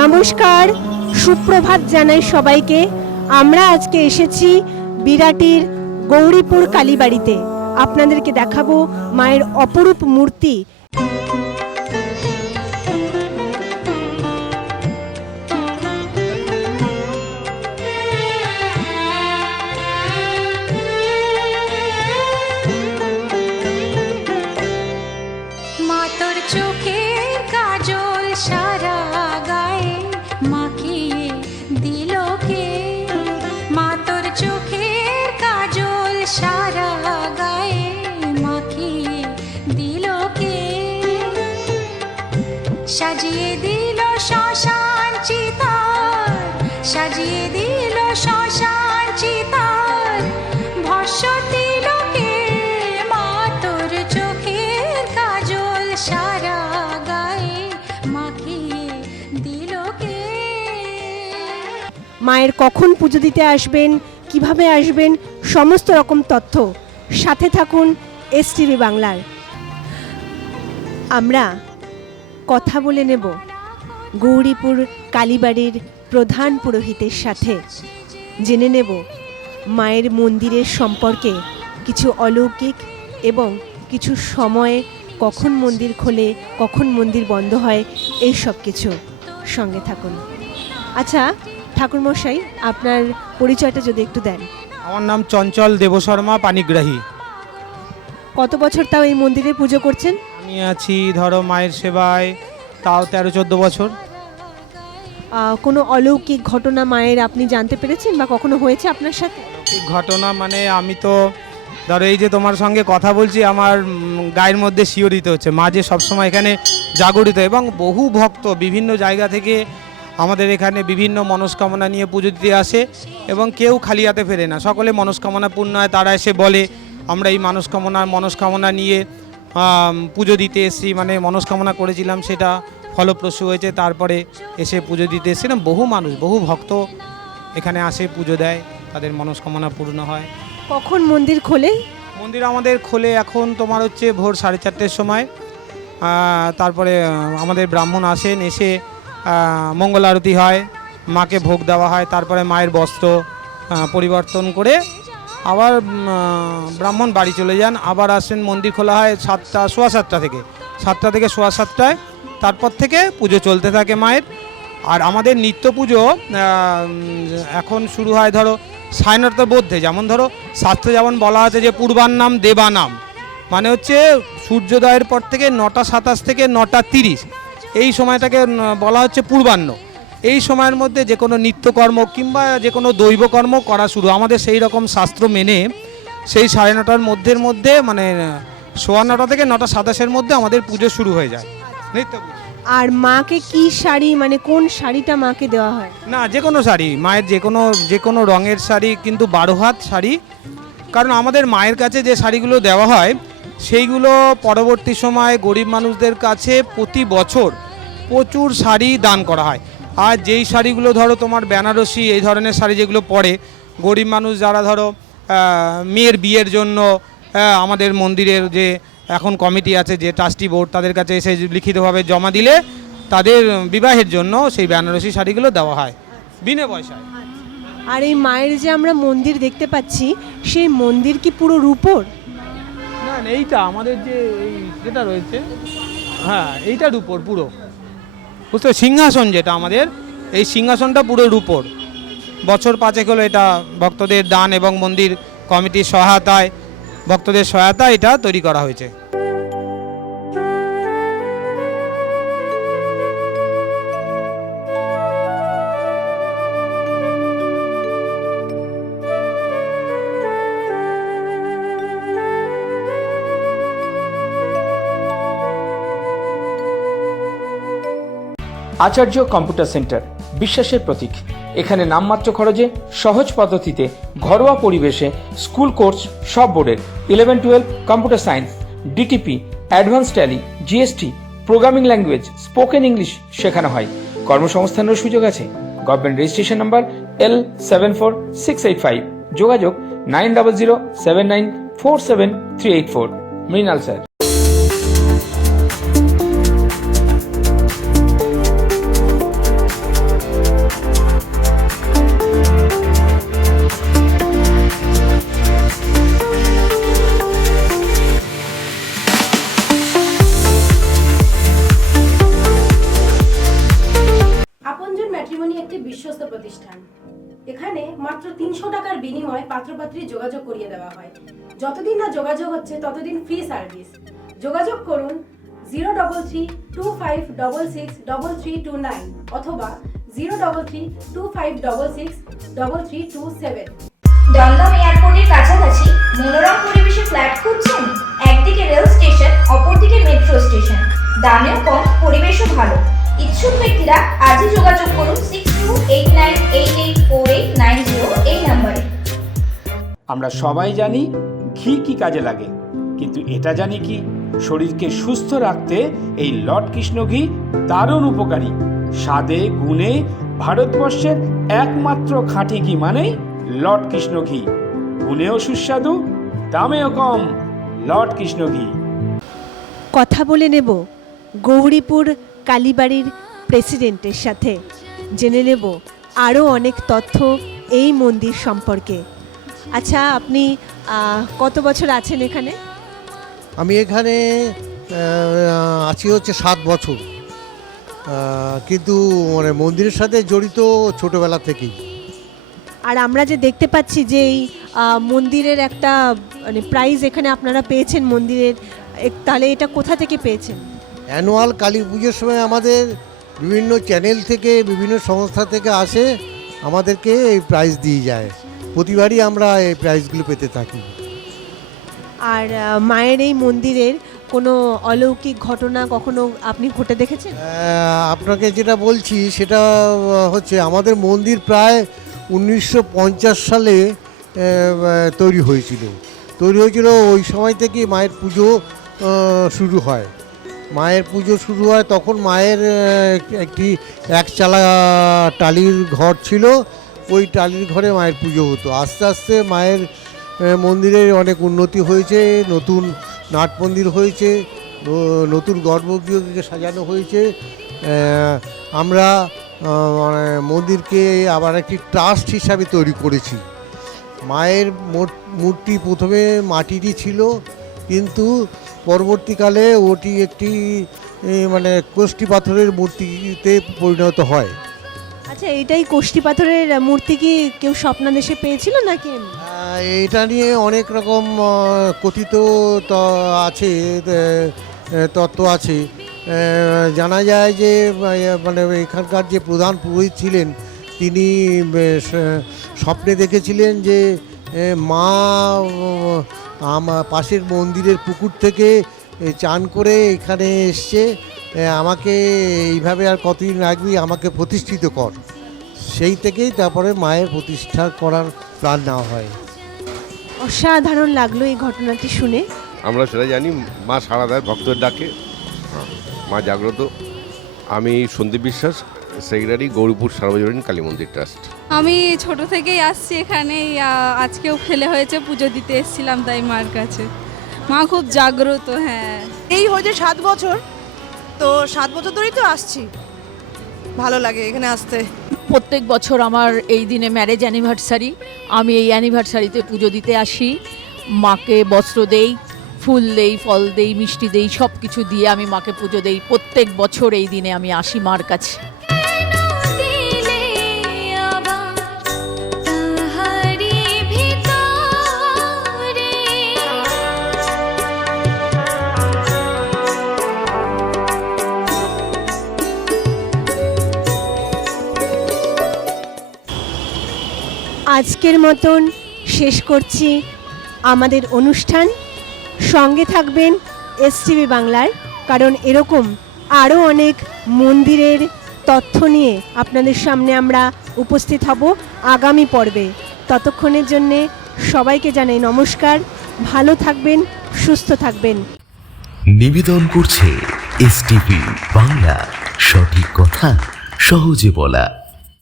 নমস্কার, সুপ্রভাত জানাই সবাইকে। আমরা আজকে এসেছি বিরাটির গৌরীপুর কালীবাড়িতে। আপনাদেরকে দেখাবো মায়ের অপরূপ মূর্তি মায়ের কখন পুজো দিতে আসবেন, কীভাবে আসবেন, সমস্ত রকম তথ্য সাথে থাকুন এস টিভি বাংলার। আমরা কথা বলে নেব গৌরীপুর কালীবাড়ির প্রধান পুরোহিতের সাথে। জেনে নেব মায়ের মন্দিরের সম্পর্কে কিছু অলৌকিক এবং কিছু সময়ে কখন মন্দির খোলে, কখন মন্দির বন্ধ হয়, এই সব কিছু সঙ্গে থাকুন। আচ্ছা ঠাকুরমশাই আপনার পরিচয়টা যদি একটু দেন। আমার নাম চঞ্চল দেবশর্মা পানিগ্রাহী। কত বছর তাও এই মন্দিরে পুজো করছেন? আমি আছি ধরো মায়ের সেবায় তাও তেরো চোদ্দ বছর। আহ, কোনো অলৌকিক ঘটনা মায়ের আপনি জানতে পেরেছেন বা কখনো হয়েছে আপনার সাথে? এই ঘটনা মানে আমি তো ধরো এই যে তোমার সঙ্গে কথা বলছি আমার উম, গায়ের মধ্যে শিহরিত হচ্ছে। মা যে সবসময় এখানে জাগরিত এবং বহু ভক্ত বিভিন্ন জায়গা থেকে আমাদের এখানে বিভিন্ন মনস্কামনা নিয়ে পুজো দিতে আসে এবং কেউ খালি হাতে ফেরে না। সকলে মনস্কামনা পূর্ণ হয় তারা এসে বলে আমরা এই মনস্কামনা মনস্কামনা নিয়ে পুজো দিতে এসেছি। মানে মনস্কামনা করেছিলাম সেটা ফলপ্রসূ হয়েছে। তারপরে এসে পুজো দিতে এসেছিলাম বহু মানুষ বহু ভক্ত এখানে আসে পুজো দেয়। তাদের মনস্কামনা পূর্ণ হয়। কখন মন্দির খোলে? মন্দির আমাদের খোলে এখন তোমার হচ্ছে ভোর সাড়ে চারটের সময়। তারপরে আমাদের ব্রাহ্মণ আসেন এসে মঙ্গল আরতি হয়, মাকে ভোগ দেওয়া হয়, তারপরে মায়ের বস্ত্র পরিবর্তন করে আবার ব্রাহ্মণ বাড়ি চলে যান। আবার আসেন মন্দির খোলা হয় সাতটা, সোয়া সাতটা থেকে। সাতটা থেকে সোয়া সাতটায়। তারপর থেকে পুজো চলতে থাকে মায়ের। আর আমাদের নিত্য পুজো এখন শুরু হয় ধরো সাড়ে নটার মধ্যে যেমন ধরো শাস্ত্রে যেমন বলা আছে যে, পূর্বান্নাম দেবানাম মানে হচ্ছে সূর্যোদয়ের পর থেকে নটা সাতাশ থেকে নটা তিরিশ। এই সময়টাকে বলা হচ্ছে পূর্বাহ্ন। এই সময়ের মধ্যে যে কোনো নিত্যকর্ম কিংবা যে কোনো দৈবকর্ম করা শুরু। আমাদের সেই রকম শাস্ত্র মেনে সেই সাড়ে নটার মধ্যের মধ্যে মানে সোয়া নটা থেকে নটা সাতাশের মধ্যে আমাদের পুজো শুরু হয়ে যায়। নিত্য আর মাকে কি শাড়ি মানে কোন শাড়িটা মাকে দেওয়া হয়? না যে কোনো শাড়ি মায়ের যে কোনো যে কোনো রঙের শাড়ি কিন্তু বারো হাত শাড়ি। কারণ আমাদের মায়ের কাছে যে শাড়িগুলো দেওয়া হয় সেইগুলো পরবর্তী সময় গরিব মানুষদের কাছে প্রতি বছর প্রচুর শাড়ি দান করা হয়। আর যেই শাড়িগুলো ধরো তোমার বেনারসি, এই ধরনের শাড়ি যেগুলো পরে, গরিব মানুষ যারা ধরো মেয়ের বিয়ের জন্য আমাদের মন্দিরের যে এখন কমিটি আছে, যে ট্রাস্টি বোর্ড, তাদের কাছে এসে লিখিতভাবে জমা দিলে তাদের বিবাহের জন্য সেই বেনারসি শাড়িগুলো দেওয়া হয়, বিনা পয়সায়। আর এই মায়ের যে আমরা মন্দির দেখতে পাচ্ছি, সেই মন্দির কি পুরো রূপোর? না এইটা আমাদের যে এই যেটা রয়েছে হ্যাঁ এইটার উপর পুরো। বুঝতে সিংহাসন যেটা আমাদের, এই সিংহাসনটা পুরো রূপোর। বছর পাঁচেক হলো এটা ভক্তদের দান এবং মন্দির কমিটির সহায়তায়, ভক্তদের সহায়তায় এটা তৈরি করা হয়েছে। আচার্য কম্পিউটার সেন্টার, বিশ্বাসের প্রতীক। এখানে নামমাত্র খরচে, সহজ পদ্ধতিতে, ঘরোয়া পরিবেশে, স্কুল কোর্স, সব বোর্ডের eleven twelve computer science DTP advance Tally GST programming language spoken English শেখানো হয়। কর্মসংস্থানের সুযোগ আছে। Government registration number L seven four six eight five যোগাযোগ nine double zero seven nine four seven three eight four Mrinal sir. একটি বিশ্বস্ত প্রতিষ্ঠান। এখানে মাত্র তিনশো টাকার বিনিময়ে পাত্রপাত্রী যোগাযোগ করিয়ে দেওয়া হয়। যতদিন না যোগাযোগ হচ্ছে, ততদিন ফ্রি সার্ভিস যোগাযোগ করুন zero double three two five double six double three two nine অথবা zero double three two five double six double three two seven. Dum Dum এয়ারপোর্টের কাছাকাছি মনোরম পরিবেশে ফ্ল্যাট খুঁজছেন একদিকে রেল স্টেশন, অপরদিকে মেট্রো স্টেশন। দামেও কম, পরিবেশও ভালো। ইচ্ছুক ব্যক্তিরা আজই যোগাযোগ করুন six two eight nine eight eight four eight nine zero এই নাম্বারে। আমরা সবাই জানি ঘি কি কাজে লাগে কিন্তু এটা জানি কি শরীরকে সুস্থ রাখতে এই লট কৃষ্ণ ঘি দারুণ উপকারী। স্বাদে গুণে ভারতবর্ষের একমাত্র খাঁটি ঘি মানেই লট কৃষ্ণ ঘি। গুণেও সুস্বাদু দামেও কম লট কৃষ্ণ ঘি। কথা বলে নেব গৌরীপুর কালীবাড়ির প্রেসিডেন্টের সাথে। জেনে নেব আরও অনেক তথ্য এই মন্দির সম্পর্কে। আচ্ছা আপনি কত বছর আছেন এখানে? আমি এখানে আছি হচ্ছে সাত বছর। কিন্তু মানে মন্দিরের সাথে জড়িত ছোটবেলা থেকেই। আর আমরা যে দেখতে পাচ্ছি যে এই মন্দিরের একটা মানে প্রাইজ এখানে আপনারা পেয়েছেন মন্দিরের তাহলে এটা কোথা থেকে পেয়েছেন? অ্যানুয়াল কালী পুজোর সময় আমাদের বিভিন্ন চ্যানেল থেকে বিভিন্ন সংস্থা থেকে আসে আমাদেরকে এই প্রাইজ দিয়ে যায়। প্রতিবারই আমরা এই প্রাইজগুলো পেতে থাকি। আর মায়ের এই মন্দিরের কোনো অলৌকিক ঘটনা কখনো আপনি ঘটে দেখেছেন? আপনাকে যেটা বলছি সেটা হচ্ছে আমাদের মন্দির প্রায় উনিশশো পঞ্চাশ সালে তৈরি হয়েছিল। তৈরি হয়েছিল ওই সময় থেকে মায়ের পুজো শুরু হয়। মায়ের পুজো শুরু হয় তখন মায়ের একটি একচালা টালির ঘর ছিল। ওই টালির ঘরে মায়ের পুজো হতো। আস্তে আস্তে মায়ের মন্দিরের অনেক উন্নতি হয়েছে, নতুন নাট মন্দির হয়েছে নতুন গর্ভগৃহকে সাজানো হয়েছে। আমরা মানে মন্দিরকে আবার একটি ট্রাস্ট হিসাবে তৈরি করেছি। মায়ের মূর- মূর্তি প্রথমে মাটিরই ছিল, কিন্তু পরবর্তীকালে ওটি একটি মানে কোষ্ঠী পাথরের মূর্তিতে পরিণত হয়। আচ্ছা এইটাই কোষ্ঠী পাথরের মূর্তি কি কেউ স্বপ্ন স্বপ্নাদেশে পেয়েছিল নাকি? এটা নিয়ে অনেক রকম কথিত আছে তত্ত্ব আছে। জানা যায় যে মানে এখানকার যে প্রধান পুরোহিত ছিলেন তিনি স্বপ্নে দেখেছিলেন যে মা আমার পাশের মন্দিরের পুকুর থেকে চান করে এখানে এসছে। আমাকে এইভাবে আর কতদিন রাখবি আমাকে প্রতিষ্ঠিত কর। সেই থেকেই তারপরে মায়ের প্রতিষ্ঠা করার প্ল্যান নেওয়া হয়। অসাধারণ লাগল এই ঘটনাটি শুনে। আমরা সেটা জানি মা সাড়া দেয় ভক্তের ডাকে। হ্যাঁ, মা জাগ্রত। আমি সন্দীপ বিশ্বাস সেক্রেটারি গৌরীপুর সার্বজনীন কালী মন্দির ট্রাস্ট। আমি ছোট থেকেই আসছি এখানে আজকেও ফেলে হয়েছে পুজো দিতে এসেছিলাম তাই মার কাছে। মা খুব জাগ্রত হ্যাঁ। এই হয়েছে সাত বছর তো সাত বছর ধরেই তো আসছি। ভালো লাগে এখানে আসতে। প্রত্যেক বছর আমার এই দিনে ম্যারেজ অ্যানিভার্সারি আমি এই অ্যানিভার্সারিতে পুজো দিতে আসি। মাকে বস্ত্র দেই ফুল দেই ফল দেই মিষ্টি দেই সব কিছু দিয়ে আমি মাকে পুজো দেই। প্রত্যেক বছর এই দিনে আমি আসি মার কাছে। আজকের মতন শেষ করছি আমাদের অনুষ্ঠান। সঙ্গে থাকবেন এসটিভি বাংলার, কারণ এরকম আরও অনেক মন্দিরের তথ্য নিয়ে আপনাদের সামনে আমরা উপস্থিত হব আগামী পর্বে। ততক্ষণের জন্যে সবাইকে জানাই নমস্কার, ভালো থাকবেন, সুস্থ থাকবেন। নিবেদন করছে এস বাংলা, সঠিক কথা সহজে বলা।